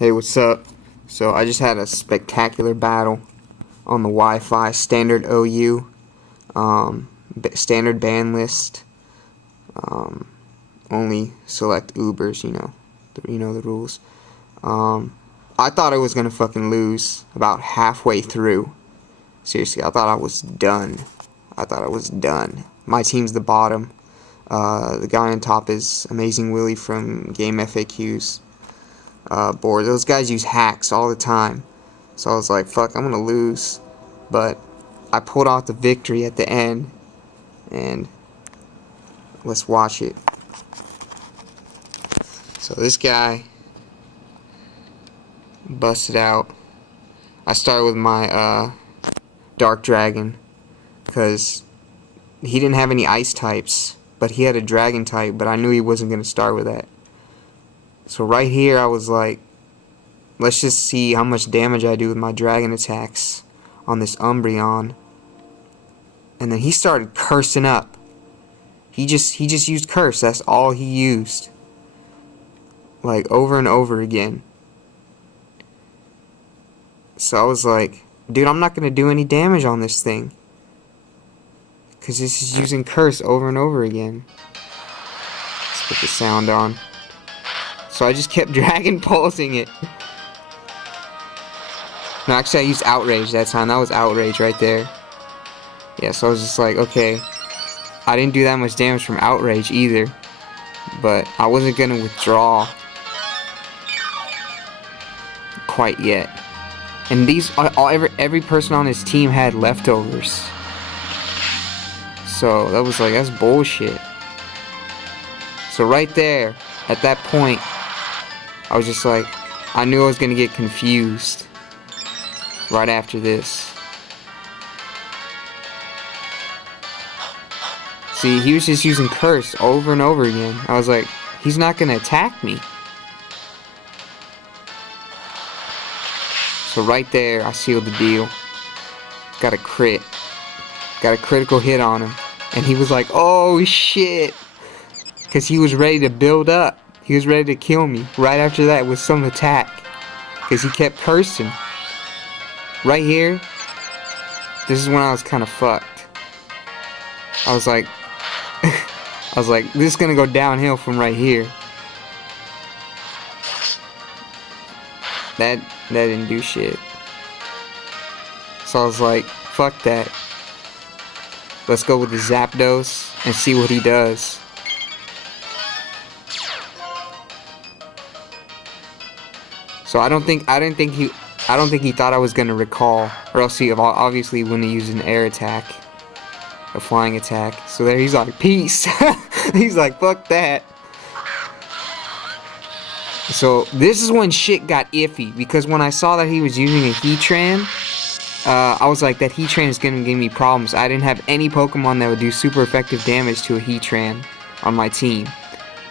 Hey, what's up? So I just had a spectacular battle on the Wi-Fi standard OU, standard ban list. Only select Ubers, you know the rules. I thought I was gonna fucking lose about halfway through. Seriously, I thought I was done. My team's the bottom. The guy on top is amazingwilly from gamefaqs. Board. Those guys use hacks all the time. So I was like, fuck, I'm gonna lose. But I pulled out the victory at the end. And let's watch it. So this guy busted out. I started with my Dark Dragon because he didn't have any ice types, but he had a dragon type, but I knew he wasn't gonna start with that. So right here I was like, let's just see how much damage I do with my dragon attacks on this Umbreon. And then he started cursing up. He just used curse. That's all he used. Like over and over again. So I was like, dude, I'm not gonna do any damage on this thing, cause this is using curse over and over again. Let's put the sound on. So I just kept Dragon Pulsing it. No, actually I used Outrage that time. That was Outrage right there. Yeah, so I was just like, okay. I didn't do that much damage from Outrage either. But I wasn't going to withdraw quite yet. And every person on his team had leftovers. So that was like, that's bullshit. So right there, at that point, I was just like, I knew I was gonna get confused right after this. See, he was just using curse over and over again. I was like, he's not gonna attack me. So right there, I sealed the deal. Got a crit. Got a critical hit on him. And he was like, oh shit. Because he was ready to build up. He was ready to kill me right after that with some attack. Because he kept cursing. Right here, this is when I was kind of fucked. I was like, this is going to go downhill from right here. That didn't do shit. So I was like, fuck that. Let's go with the Zapdos and see what he does. So I don't think he thought I was gonna recall, or else he obviously wouldn't use an air attack, a flying attack. So there he's like, peace. He's like, fuck that. So this is when shit got iffy, because when I saw that he was using a Heatran, I was like, that Heatran is gonna give me problems. I didn't have any Pokemon that would do super effective damage to a Heatran on my team,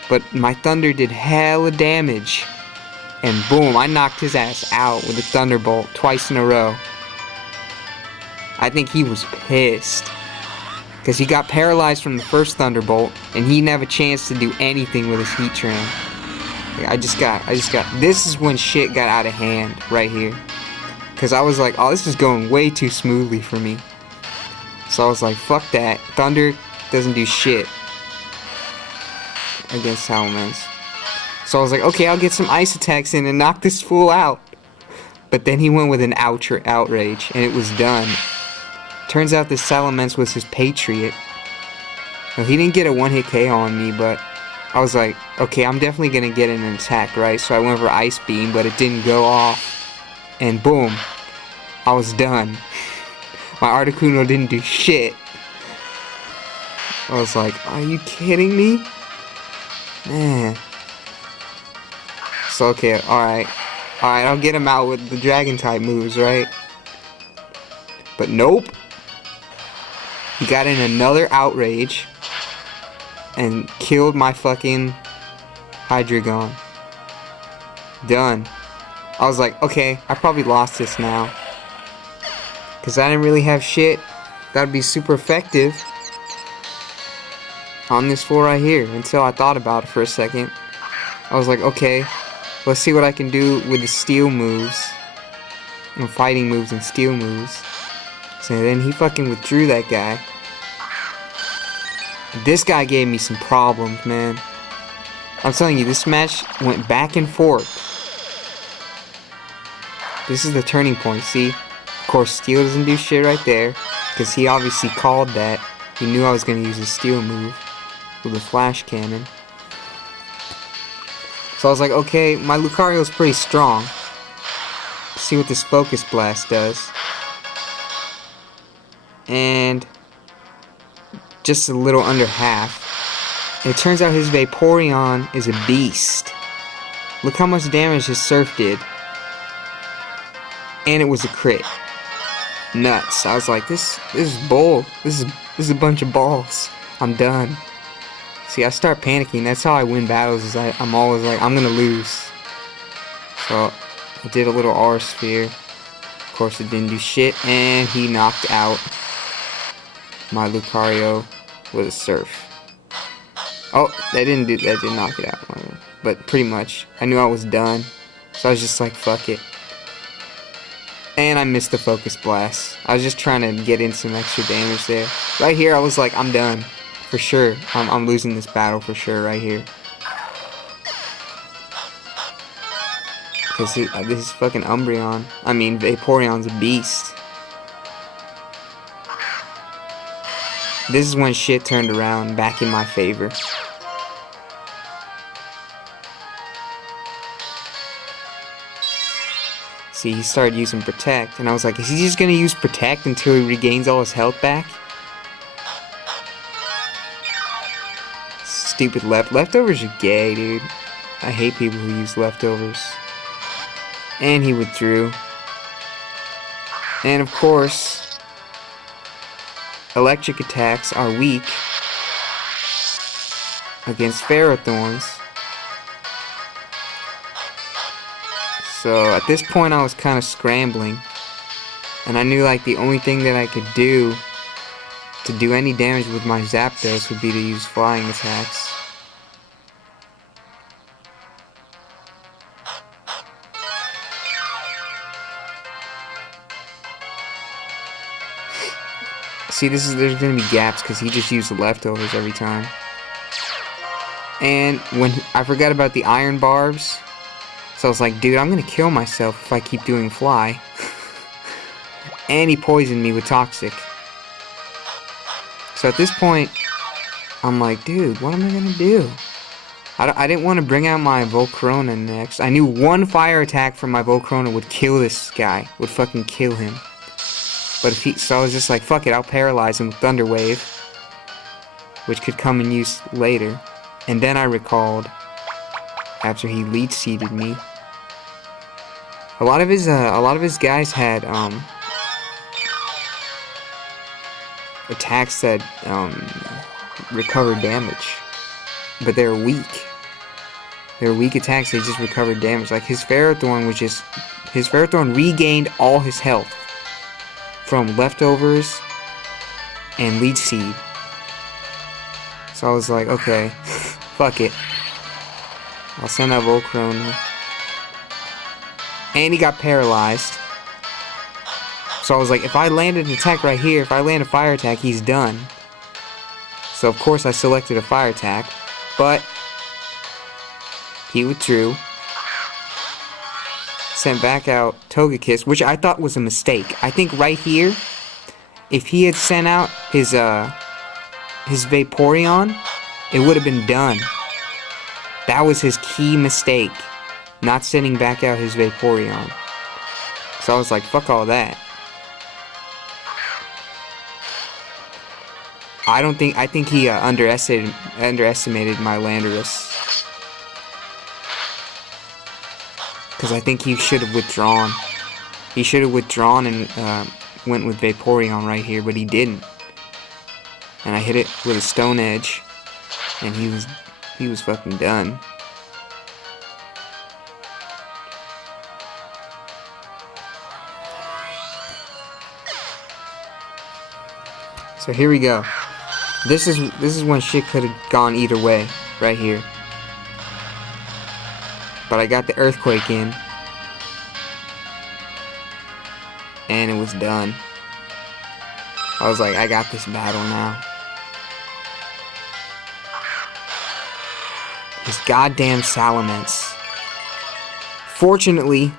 but my Thunder did hella damage. And boom, I knocked his ass out with a Thunderbolt twice in a row. I think he was pissed. Because he got paralyzed from the first Thunderbolt, and he didn't have a chance to do anything with his Heatran. I just got, this is when shit got out of hand, right here. Because I was like, oh, this is going way too smoothly for me. So I was like, fuck that. Thunder doesn't do shit against Salamence. So I was like, okay, I'll get some ice attacks in and knock this fool out. But then he went with an outrage, and it was done. Turns out this Salamence was his Patriot. Well, he didn't get a one-hit KO on me, but I was like, okay, I'm definitely going to get an attack, right? So I went for Ice Beam, but it didn't go off. And boom, I was done. My Articuno didn't do shit. I was like, are you kidding me? Man. So okay, alright, I'll get him out with the dragon type moves, right? But nope. He got in another outrage and killed my fucking Hydreigon. Done. I was like, okay, I probably lost this now, because I didn't really have shit that would be super effective on this fool right here, until I thought about it for a second. I was like, okay, Let's see what I can do with the steel moves. And fighting moves and steel moves. So then he fucking withdrew that guy. This guy gave me some problems, man. I'm telling you, this match went back and forth. This is the turning point, see? Of course, steel doesn't do shit right there. Because he obviously called that. He knew I was going to use a steel move. With a flash cannon. So I was like, okay, my Lucario's pretty strong. Let's see what this Focus Blast does. And just a little under half. And it turns out his Vaporeon is a beast. Look how much damage his Surf did. And it was a crit. Nuts. I was like, this is bull. This is a bunch of balls. I'm done. See, I start panicking. That's how I win battles. Is I'm always like, I'm gonna lose. So I did a little R sphere. Of course, it didn't do shit, and he knocked out my Lucario with a Surf. Oh, that didn't knock it out. But pretty much, I knew I was done. So I was just like, fuck it. And I missed the Focus Blast. I was just trying to get in some extra damage there. Right here, I was like, I'm done. For sure. I'm losing this battle for sure right here. Because this is fucking Umbreon. I mean, Vaporeon's a beast. This is when shit turned around back in my favor. See, he started using Protect. And I was like, is he just going to use Protect until he regains all his health back? Stupid leftovers are gay, dude. I hate people who use leftovers. And he withdrew. And of course, electric attacks are weak against Ferrothorns. So at this point I was kind of scrambling. And I knew like the only thing that I could do to do any damage with my Zapdos would be to use flying attacks. See, there's gonna be gaps because he just used the leftovers every time. And when I forgot about the iron barbs, so I was like, dude, I'm gonna kill myself if I keep doing fly. And he poisoned me with toxic. So at this point, I'm like, dude, what am I gonna do? I didn't want to bring out my Volcarona next. I knew one fire attack from my Volcarona would kill this guy, would fucking kill him. But so I was just like, fuck it, I'll paralyze him with Thunder Wave, which could come in use later. And then I recalled, after he lead seeded me, a lot of his guys had attacks that recover damage, but they're weak. They're weak attacks. They just recover damage. Like his Ferrothorn regained all his health from leftovers and lead seed. So I was like, okay, fuck it. I'll send out Volcarona. And he got paralyzed. So I was like, if I landed an attack right here, if I land a fire attack, he's done. So of course I selected a fire attack, but he withdrew. Sent back out Togekiss, which I thought was a mistake. I think right here, if he had sent out his Vaporeon, it would have been done. That was his key mistake, not sending back out his Vaporeon. So I was like, fuck all that. I think he underestimated my Landorus. Because I think he should have withdrawn. He should have withdrawn and went with Vaporeon right here, but he didn't. And I hit it with a Stone Edge, and he was fucking done. So here we go. This is when shit could have gone either way, right here. But I got the earthquake in. And it was done. I was like, I got this battle now. This goddamn Salamence. Fortunately,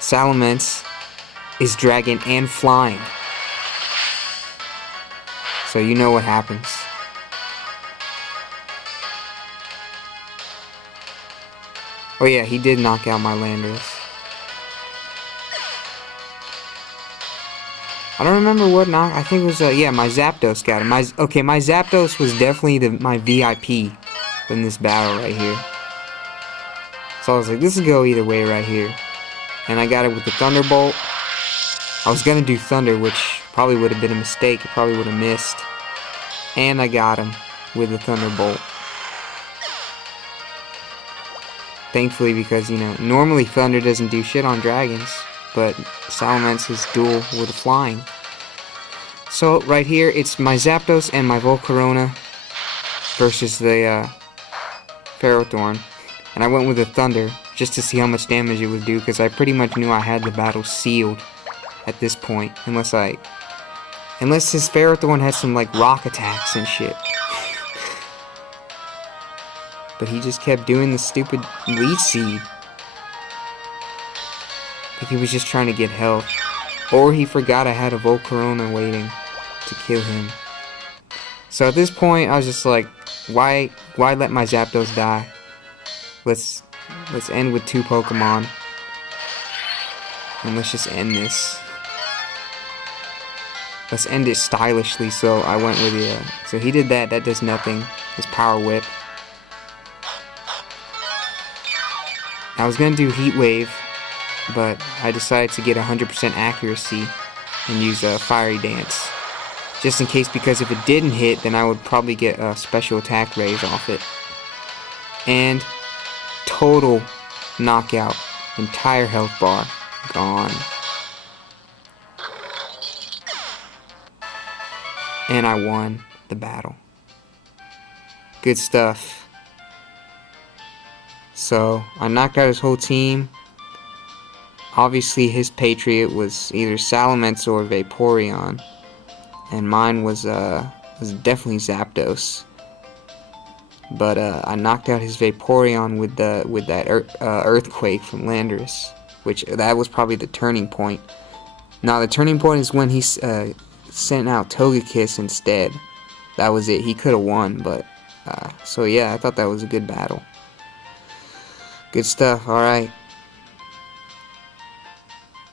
Salamence is dragon and flying. So you know what happens. Oh yeah, he did knock out my Landorus. I don't remember what knock. I think it was yeah, my Zapdos got him. My Zapdos was definitely my VIP in this battle right here. So I was like, this will go either way right here. And I got it with the Thunderbolt. I was gonna do Thunder, which probably would have been a mistake. It probably would have missed. And I got him with the Thunderbolt. Thankfully, because, you know, normally Thunder doesn't do shit on dragons. But Salamence is dual with the flying. So right here, it's my Zapdos and my Volcarona versus the Ferrothorn. And I went with the Thunder just to see how much damage it would do, because I pretty much knew I had the battle sealed at this point. Unless his Ferrothorn has some like rock attacks and shit. But he just kept doing the stupid Leech Seed. Like he was just trying to get health. Or he forgot I had a Volcarona waiting to kill him. So at this point, I was just like, why let my Zapdos die? Let's end with 2 Pokemon. And let's just end this. Let's end it stylishly, so I went with the... so he did that. That does nothing. His Power Whip. I was going to do Heat Wave, but I decided to get 100% accuracy and use a Fiery Dance. Just in case, because if it didn't hit, then I would probably get a special attack raise off it. And total knockout. Entire health bar gone. And I won the battle. Good stuff. So I knocked out his whole team. Obviously his Patriot was either Salamence or Vaporeon, and mine was definitely Zapdos. But I knocked out his Vaporeon with that Earthquake from Landorus, which that was probably the turning point. Now the turning point is when he sent out Togekiss instead. That was it. He could have won, but so yeah, I thought that was a good battle. Good stuff. All right.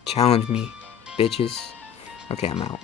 Challenge me, bitches. Okay, I'm out.